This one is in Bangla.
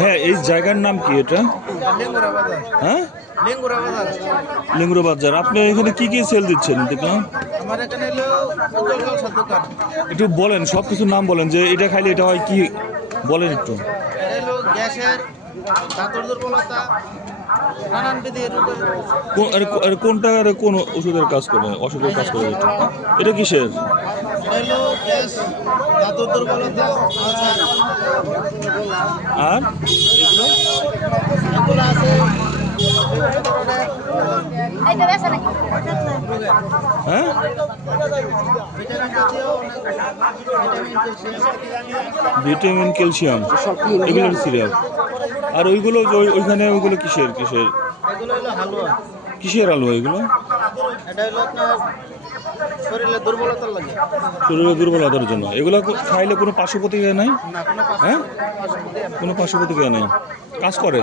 হ্যাঁ, এই জায়গার নাম কি এটা? হ্যাঁ, লিঙ্গুরা বাজার। আপনি এখানে কি কি সেল দিচ্ছেন দেখলাম? আমার এখানে হলো উজ্জ্বল জলসার দোকান। একটু বলেন, সব কিছু নাম বলেন, যে এটা খাইলে এটা হয়, কি বলেন একটু। এটা হলো গ্যাসের, দাঁতের দুর্বলতা, নানান বিধি রোগের। কোনটা কোন ওষুধের কাজ করে, অসুখের কাজ করে এটা? এটা কিসের? এটা হলো গ্যাস, দাঁতের দুর্বলতা, আলসার। আর এগুলো এগুলো আছে বিভিন্ন ধরনের হ্যাঁ, ভিটামিন জাতীয় অনেক ভিটামিন, ক্যালসিয়াম, এগুলোর সিরিয়াল। আর ওইগুলো ওইখানে ওইগুলো কিসের কিসের এগুলো হলো হালুয়া। কিসের আলু এগুলো? এটা হলো আপনার শরীরে দুর্বলতার লাগে। শরীরের দুর্বলতার জন্য এগুলো খাইলে কোনো পার্শ্ব প্রতিক্রিয়া নাই? না কোনো হ্যাঁ, পার্শ্বপ্রতিক্রিয়া নেই। কোনো পার্শ্ব প্রতিক্রিয়া নেই, কাজ করে।